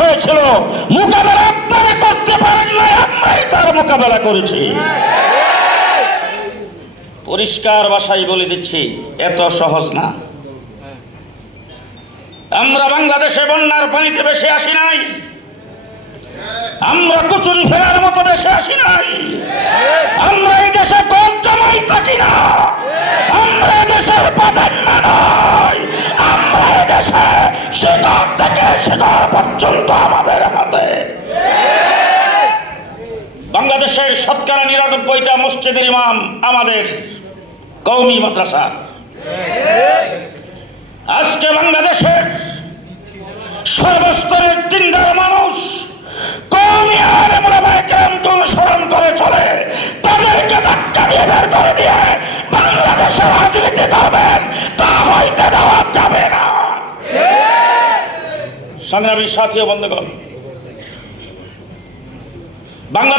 হয়েছিল। মোকাবেলা আপনারা করতে পারেন আমরাই তার মোকাবেলা করেছি। পরিষ্কার ভাষায় বলে দিচ্ছি, এত সহজ না। আমরা বাংলাদেশে বন্যার পানিতে বেশি আসি নাই। আমরা কচুরি ফেরার মতো দেশে আসি নাই। আমরা এই দেশে কম জমাই থাকি না। শিকড় থেকে শিকড় পর্যন্ত আমাদের হাতে। বাংলাদেশের শতকরা নিরানব্বইটা মসজিদের ইমাম আমাদের কৌমি মাদ্রাসা। আজকে বাংলাদেশের সর্বস্তরের তিনদার সংগ্রামী সাথী বন্ধুগণ বাংলাদেশ